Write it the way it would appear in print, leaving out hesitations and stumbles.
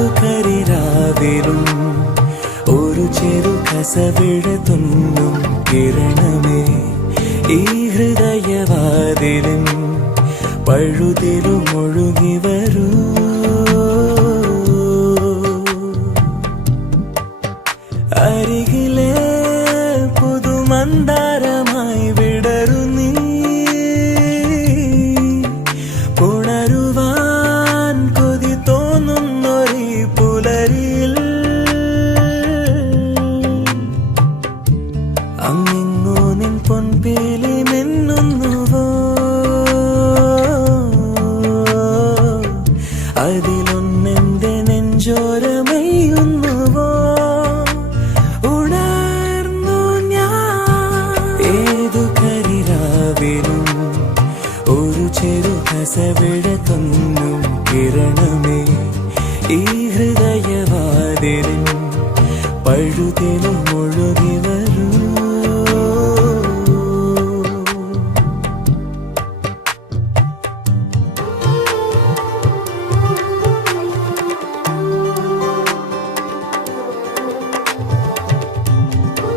ഏതു കരിരാവിലും ഒരു ചെറു കസവിട തുന്നും കിരണമേ ഈ ഹൃദയവാതിലും പഴുതിലും ഒഴുകി വരൂ. അരികിലെ പുതുമന്ദാരമായി വിടരു നീ, പുണരുവാൻ കൊതി തോന്നുന്നൊരു പുലരിയിൽ അങ്ങിങ്ങോ നിൻ പൊൻപേലി മിന്നുന്നുവോ, അതിലൊന്നെന്റെ നെഞ്ചോരമയുന്നുവോ. ഏതു കരിരാവിലും ഒരു ചെറു കസവിട തുന്നും കിരണമേ ഈ ഹൃദയവാതിലും പഴുതിലും ഒഴുകി വരും.